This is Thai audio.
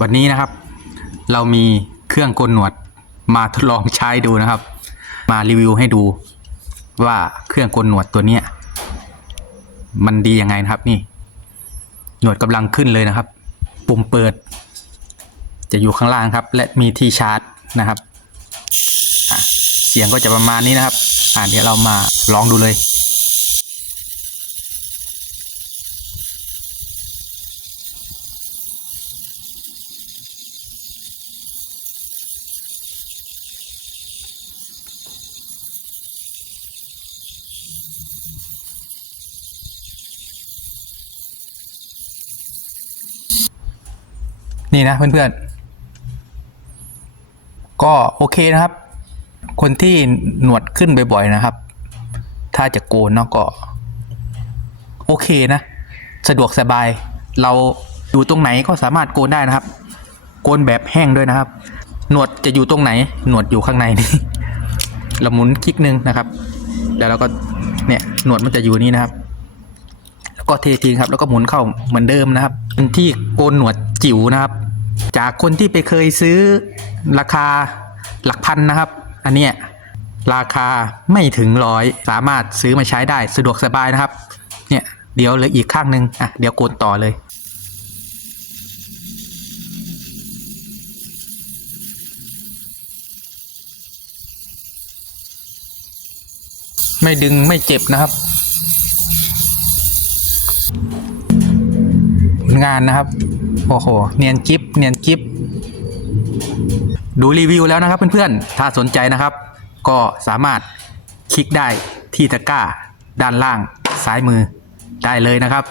วันนี้นะครับ เรามีเครื่องโกนหนวดมาทดลองใช้ดูนะครับ มารีวิวให้ดูว่าเครื่องโกนหนวดตัวเนี้ยมันดียังไงนะครับ นี่ หนวดกำลังขึ้นเลยนะครับ ปุ่มเปิด จะอยู่ข้างล่างครับ และมีที่ชาร์จนะครับเสียงก็จะประมาณนี้นะครับ อ่าเดี๋ยวเรามาลองดูเลย นี่นะเพื่อนๆ ก็โอเคนะครับ คนที่หนวดขึ้นบ่อยๆนะครับ ถ้าจะโกนเนาะก็ โอเคนะ สะดวกสบาย เราอยู่ตรงไหนก็สามารถโกนได้นะครับ โกนแบบแห้งด้วยนะครับ หนวดจะอยู่ตรงไหน หนวดอยู่ข้างในนี่เราหมุนคลิกหนึ่งนะครับ แล้วเราก็เนี่ยหนวดมันจะอยู่นี่นะครับ แล้วก็เททิ้งครับ แล้วก็หมุนเข้าเหมือนเดิมนะครับเป็นที่โกนหนวดจิ๋วนะครับ จากคนที่ไปเคยซื้อราคาหลักพันนะครับ อันเนี้ยราคาไม่ถึงร้อยสามารถซื้อมาใช้ได้สะดวกสบายนะครับ เนี่ยเดี๋ยวเหลืออีกข้างหนึ่งอะเดี๋ยวโกนต่อเลยไม่ดึงไม่เจ็บนะครับ งานนะครับ โอ้โห เนียนกิฟเนียนกิฟดูรีวิวแล้วนะครับเพื่อนๆ ถ้าสนใจนะครับ ก็สามารถคลิกได้ที่ตะกร้าด้านล่างซ้ายมือได้เลยนะครับ